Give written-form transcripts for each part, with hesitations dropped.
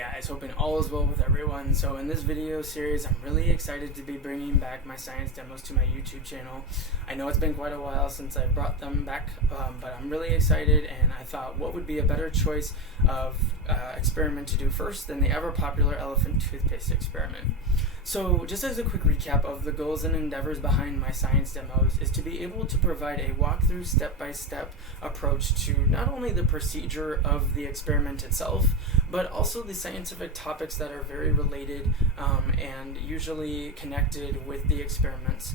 guys, hoping all is well with everyone. So in this video series, I'm really excited to be bringing back my science demos to my YouTube channel. I know it's been quite a while since I brought them back, but I'm really excited, and I thought what would be a better choice of experiment to do first than the ever popular elephant toothpaste experiment. So just as a quick recap of the goals and endeavors behind my science demos is to be able to provide a walkthrough step-by-step approach to not only the procedure of the experiment itself, but also the scientific topics that are very related and usually connected with the experiments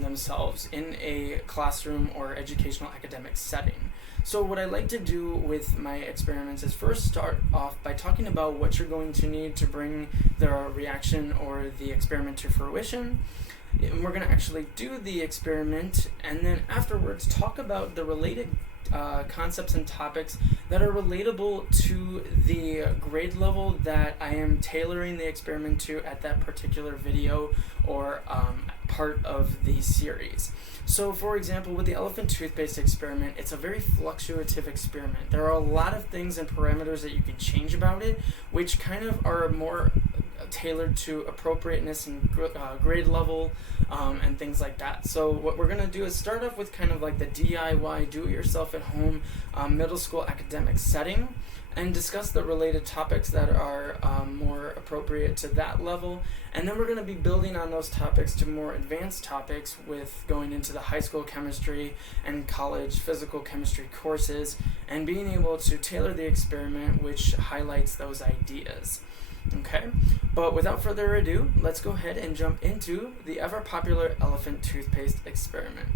themselves in a classroom or educational academic setting. So what I like to do with my experiments is first start off by talking about what you're going to need to bring the reaction or the experiment to fruition. And we're going to actually do the experiment, and then afterwards talk about the related concepts and topics that are relatable to the grade level that I am tailoring the experiment to at that particular video or part of the series. So for example, with the elephant toothpaste experiment, it's a very fluctuative experiment. There are a lot of things and parameters that you can change about it, which kind of are more tailored to appropriateness and grade level and things like that. So what we're going to do is start off with kind of like the DIY, do-it-yourself at home middle school academic setting, and discuss the related topics that are more appropriate to that level. And then we're going to be building on those topics to more advanced topics with going into the high school chemistry and college physical chemistry courses, and being able to tailor the experiment which highlights those ideas. Okay, but without further ado, let's go ahead and jump into the ever popular elephant toothpaste experiment.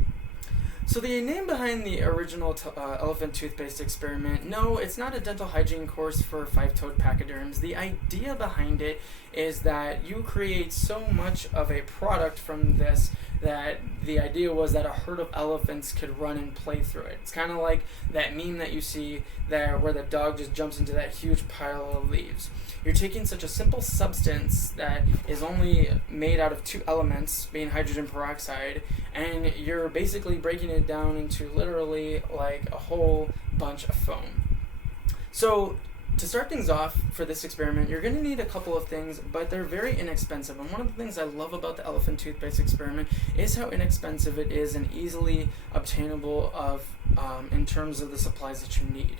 So the name behind the original elephant toothpaste experiment, no, it's not a dental hygiene course for five-toed pachyderms. The idea behind it is that you create so much of a product from this that the idea was that a herd of elephants could run and play through it. It's kind of like that meme that you see there where the dog just jumps into that huge pile of leaves. You're taking such a simple substance that is only made out of two elements, being hydrogen peroxide, and you're basically breaking it down into literally like a whole bunch of foam. So to start things off for this experiment, you're going to need a couple of things, but they're very inexpensive. And one of the things I love about the elephant toothpaste experiment is how inexpensive it is and easily obtainable in terms of the supplies that you need.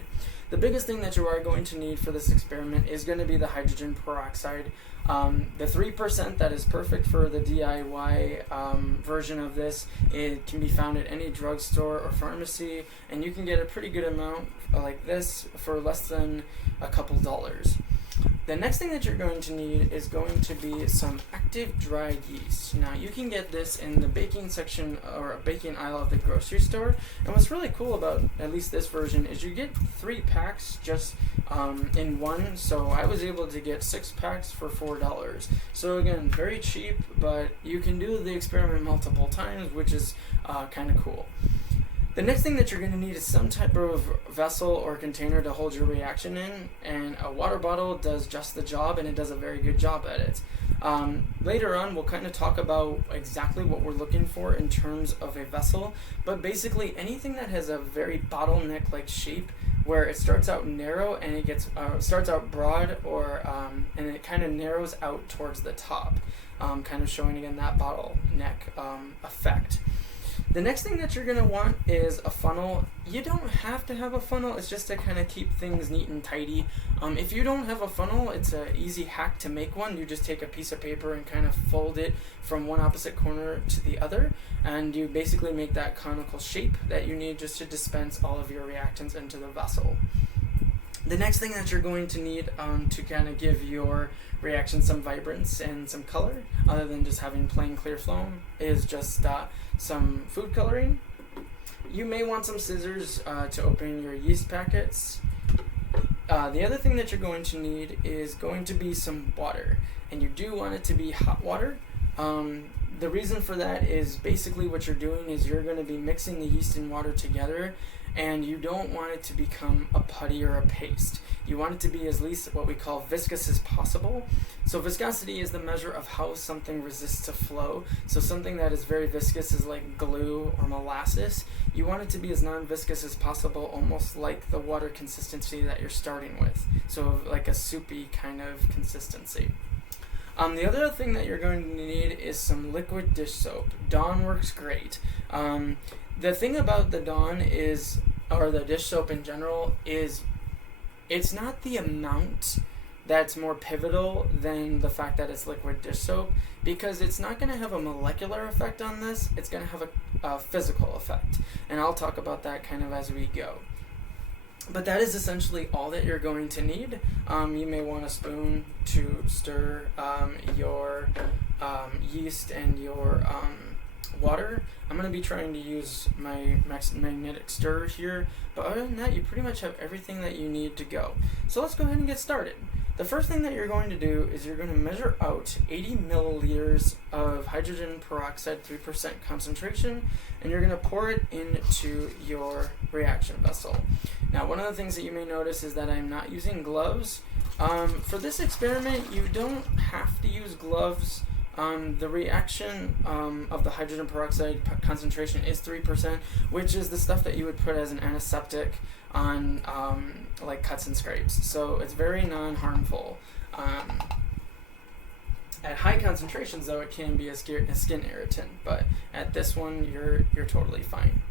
The biggest thing that you are going to need for this experiment is going to be the hydrogen peroxide. The 3% that is perfect for the DIY version of this, it can be found at any drugstore or pharmacy, and you can get a pretty good amount like this for less than a couple dollars. The next thing that you're going to need is going to be some active dry yeast. Now you can get this in the baking section or baking aisle of the grocery store, and what's really cool about at least this version is you get 3 packs just in one. So I was able to get 6 packs for $4. So again, very cheap, but you can do the experiment multiple times, which is kind of cool. The next thing that you're going to need is some type of vessel or container to hold your reaction in, and a water bottle does just the job, and it does a very good job at it. Later on, we'll kind of talk about exactly what we're looking for in terms of a vessel, but basically anything that has a very bottleneck-like shape where it starts out narrow and it gets starts out broad, or and it kind of narrows out towards the top, kind of showing again that bottleneck effect. The next thing that you're going to want is a funnel. You don't have to have a funnel, it's just to kind of keep things neat and tidy. If you don't have a funnel, it's an easy hack to make one. You just take a piece of paper and kind of fold it from one opposite corner to the other, and you basically make that conical shape that you need just to dispense all of your reactants into the vessel. The next thing that you're going to need to kind of give your reaction some vibrance and some color, other than just having plain clear foam, is just some food coloring. You may want some scissors to open your yeast packets. The other thing that you're going to need is going to be some water, and you do want it to be hot water. The reason for that is basically what you're doing is you're going to be mixing the yeast and water together, and you don't want it to become a putty or a paste. You want it to be as least what we call viscous as possible. So viscosity is the measure of how something resists to flow. So something that is very viscous is like glue or molasses. You want it to be as non-viscous as possible, almost like the water consistency that you're starting with. So like a soupy kind of consistency. The other thing that you're going to need is some liquid dish soap. Dawn works great. The thing about the Dawn is, or the dish soap in general, is it's not the amount that's more pivotal than the fact that it's liquid dish soap, because it's not going to have a molecular effect on this, it's going to have a physical effect. And I'll talk about that kind of as we go. But that is essentially all that you're going to need. You may want a spoon to stir your yeast and your water. I'm going to be trying to use my magnetic stirrer here, but other than that, you pretty much have everything that you need to go. So let's go ahead and get started. The first thing that you're going to do is you're going to measure out 80 milliliters of hydrogen peroxide 3% concentration, and you're going to pour it into your reaction vessel. Now, one of the things that you may notice is that I'm not using gloves. For this experiment, you don't have to use gloves. The reaction of the hydrogen peroxide concentration is 3%, which is the stuff that you would put as an antiseptic on like cuts and scrapes. So it's very non-harmful. At high concentrations, though, it can be a skin irritant, but at this one, you're totally fine.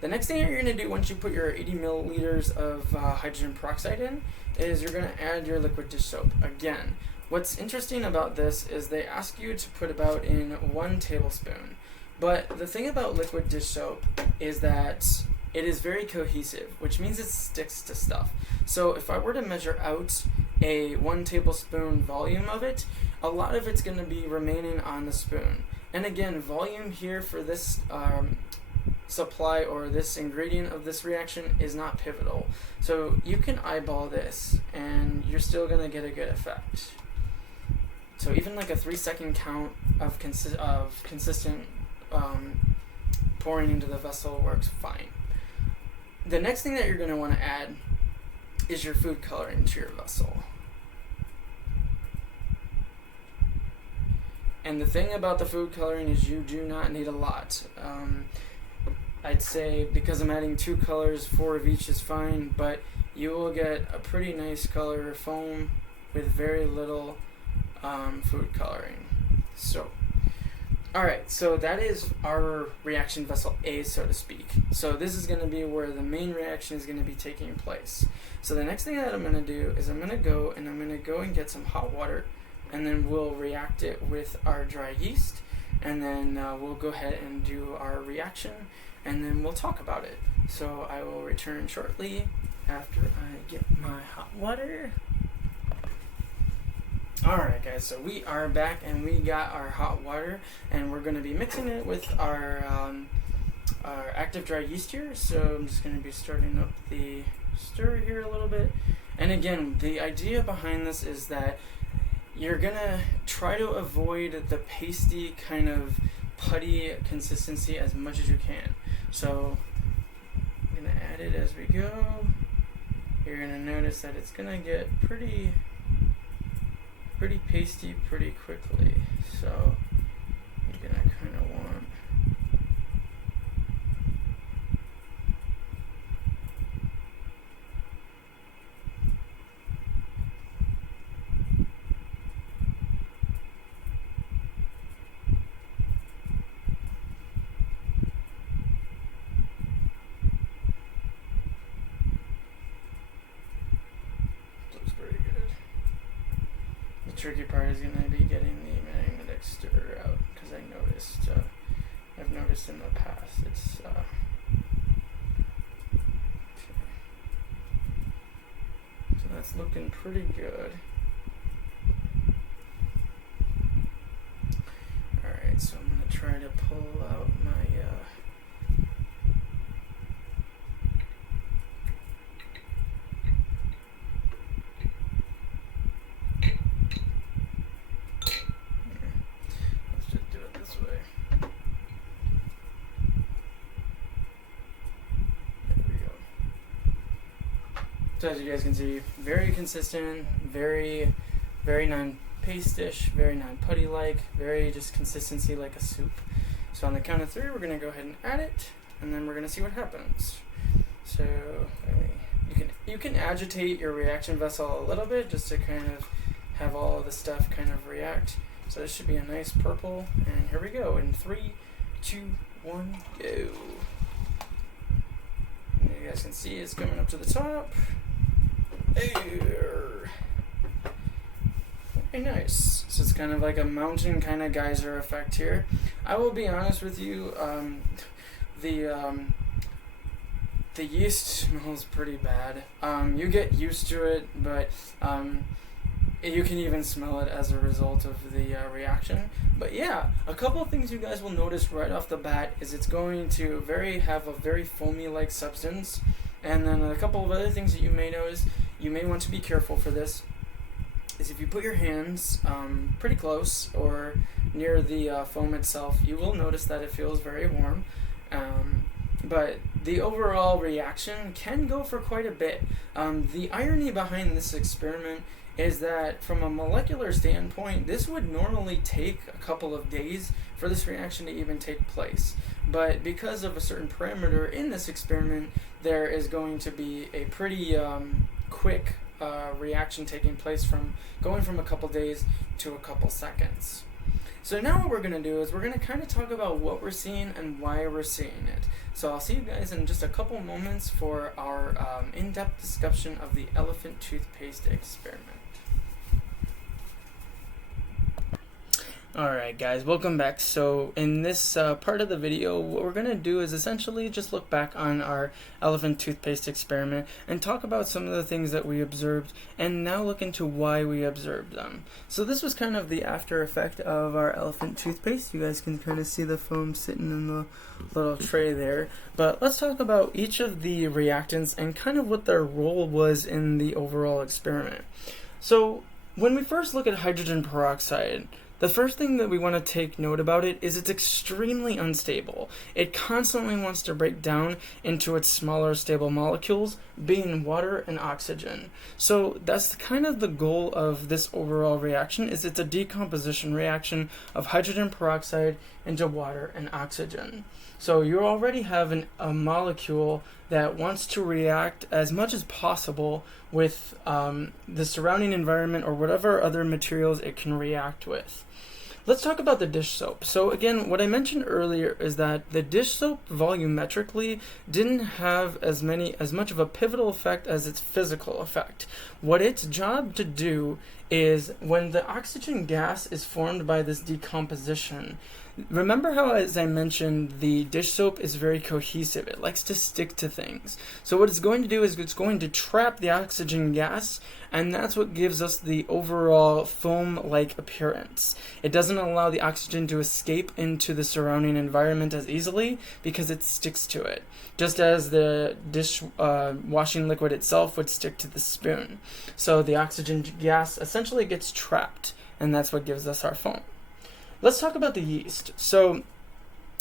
The next thing you're going to do once you put your 80 milliliters of hydrogen peroxide in is you're going to add your liquid dish soap again. What's interesting about this is they ask you to put about in 1 tablespoon. But the thing about liquid dish soap is that it is very cohesive, which means it sticks to stuff. So if I were to measure out a 1 tablespoon volume of it, a lot of it's going to be remaining on the spoon. And again, volume here for this supply or this ingredient of this reaction is not pivotal. So you can eyeball this and you're still going to get a good effect. So even like a 3-second count of consistent pouring into the vessel works fine. The next thing that you're going to want to add is your food coloring to your vessel. And the thing about the food coloring is you do not need a lot. I'd say because I'm adding 2 colors, 4 of each is fine, but you will get a pretty nice color foam with very little food coloring. So, alright, so that is our reaction vessel A, so to speak. So this is going to be where the main reaction is going to be taking place. So the next thing that I'm going to do is I'm going to go and get some hot water, and then we'll react it with our dry yeast, and then we'll go ahead and do our reaction, and then we'll talk about it. So I will return shortly after I get my hot water. Alright guys, so we are back and we got our hot water, and we're going to be mixing it with our active dry yeast here. So I'm just going to be starting up the stir here a little bit. And again, the idea behind this is that you're going to try to avoid the pasty kind of putty consistency as much as you can. So I'm going to add it as we go. You're going to notice that it's going to get pretty pasty pretty quickly, so you're gonna kind of want tricky part is going to be getting the magnetic stirrer out, because I've noticed in the past it's okay. So that's looking pretty good. Alright, so I'm going to try to pull out my So as you guys can see, very consistent, very non-paste-ish, very non-putty-like, very just consistency like a soup. So on the count of 3, we're going to go ahead and add it, and then we're going to see what happens. So you can agitate your reaction vessel a little bit just to kind of have all the stuff kind of react. So this should be a nice purple, and here we go in 3, 2, 1, go. And you guys can see it's coming up to the top. Very nice. So it's kind of like a mountain kind of geyser effect here. I will be honest with you, the yeast smells pretty bad. You get used to it, but you can even smell it as a result of the reaction. But yeah, a couple of things you guys will notice right off the bat is it's going to have a very foamy-like substance. And then a couple of other things that you may notice, you may want to be careful for this, is if you put your hands pretty close or near the foam itself, you will notice that it feels very warm. But the overall reaction can go for quite a bit. The irony behind this experiment is that from a molecular standpoint, this would normally take a couple of days for this reaction to even take place. But because of a certain parameter in this experiment, there is going to be a pretty quick reaction taking place from going from a couple days to a couple seconds. So now what we're going to do is we're going to kind of talk about what we're seeing and why we're seeing it. So I'll see you guys in just a couple moments for our in-depth discussion of the elephant toothpaste experiment. Alright guys, welcome back. So in this part of the video, what we're going to do is essentially just look back on our elephant toothpaste experiment and talk about some of the things that we observed and now look into why we observed them. So this was kind of the after effect of our elephant toothpaste. You guys can kind of see the foam sitting in the little tray there. But let's talk about each of the reactants and kind of what their role was in the overall experiment. So when we first look at hydrogen peroxide, the first thing that we want to take note about it is it's extremely unstable. It constantly wants to break down into its smaller stable molecules, being water and oxygen. So that's kind of the goal of this overall reaction, is it's a decomposition reaction of hydrogen peroxide into water and oxygen. So you already have a molecule that wants to react as much as possible with the surrounding environment or whatever other materials it can react with. Let's talk about the dish soap. So again, what I mentioned earlier is that the dish soap volumetrically didn't have as much of a pivotal effect as its physical effect. What its job to do is when the oxygen gas is formed by this decomposition, remember how, as I mentioned, the dish soap is very cohesive. It likes to stick to things. So what it's going to do is it's going to trap the oxygen gas, and that's what gives us the overall foam-like appearance. It doesn't allow the oxygen to escape into the surrounding environment as easily because it sticks to it, just as the dish washing liquid itself would stick to the spoon. So the oxygen gas essentially gets trapped, and that's what gives us our foam. Let's talk about the yeast. So,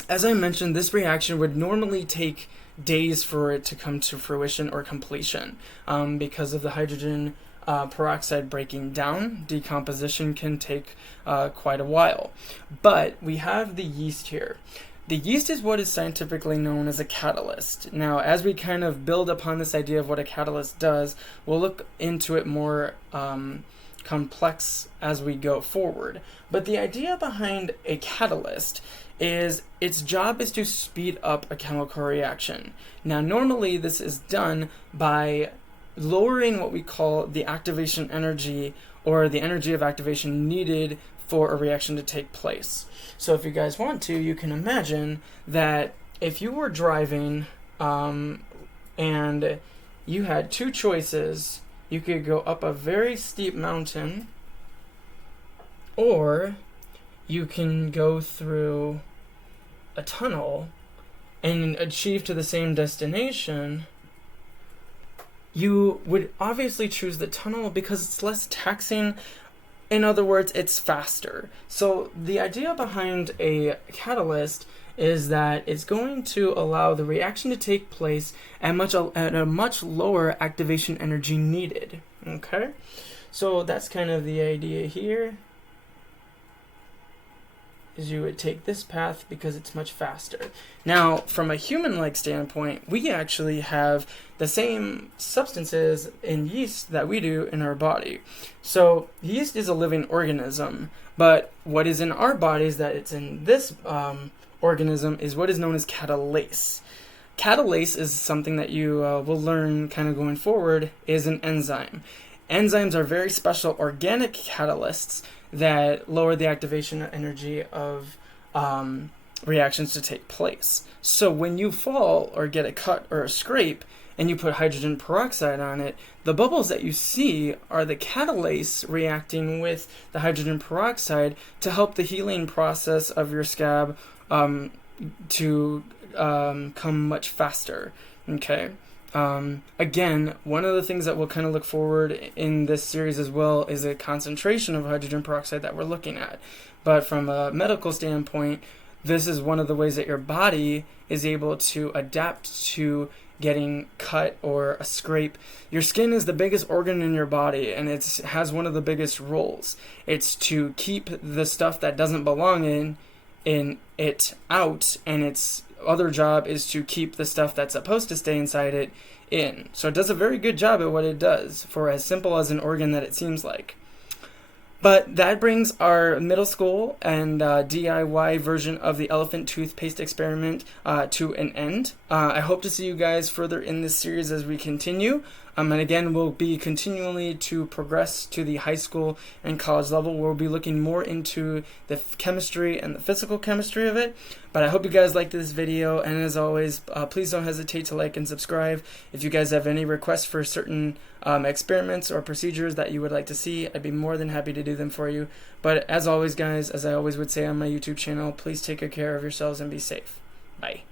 as I mentioned, this reaction would normally take days for it to come to fruition or completion because of the hydrogen peroxide breaking down. Decomposition can take quite a while. But we have the yeast here. The yeast is what is scientifically known as a catalyst. Now, as we kind of build upon this idea of what a catalyst does, we'll look into it more complex as we go forward. But the idea behind a catalyst is its job is to speed up a chemical reaction. Now, normally this is done by lowering what we call the activation energy, or the energy of activation needed for a reaction to take place. So if you guys want to, you can imagine that if you were driving and you had two choices, you could go up a very steep mountain, or you can go through a tunnel and achieve to the same destination. You would obviously choose the tunnel because it's less taxing. In other words, it's faster. So the idea behind a catalyst is that it's going to allow the reaction to take place at a much lower activation energy needed. Okay, so that's kind of the idea here. Is you would take this path because it's much faster. Now, from a human-like standpoint, we actually have the same substances in yeast that we do in our body. So yeast is a living organism, but what is in our bodies that it's in this organism is what is known as catalase. Catalase is something that you will learn kind of going forward is an enzyme. Enzymes are very special organic catalysts that lower the activation energy of reactions to take place. So when you fall or get a cut or a scrape and you put hydrogen peroxide on it, the bubbles that you see are the catalase reacting with the hydrogen peroxide to help the healing process of your scab to come much faster. Okay. Again, one of the things that we'll kind of look forward in this series as well is a concentration of hydrogen peroxide that we're looking at. But from a medical standpoint, this is one of the ways that your body is able to adapt to getting cut or a scrape. Your skin is the biggest organ in your body, and it has one of the biggest roles. It's to keep the stuff that doesn't belong in it out, and its other job is to keep the stuff that's supposed to stay inside it in. So it does a very good job at what it does for as simple as an organ that it seems like. But that brings our middle school and DIY version of the elephant toothpaste experiment to an end. I hope to see you guys further in this series as we continue. And again, we'll be continually to progress to the high school and college level. We'll be looking more into the chemistry and the physical chemistry of it. But I hope you guys liked this video. And as always, please don't hesitate to like and subscribe. If you guys have any requests for certain experiments or procedures that you would like to see, I'd be more than happy to do them for you. But as always, guys, as I always would say on my YouTube channel, please take good care of yourselves and be safe. Bye.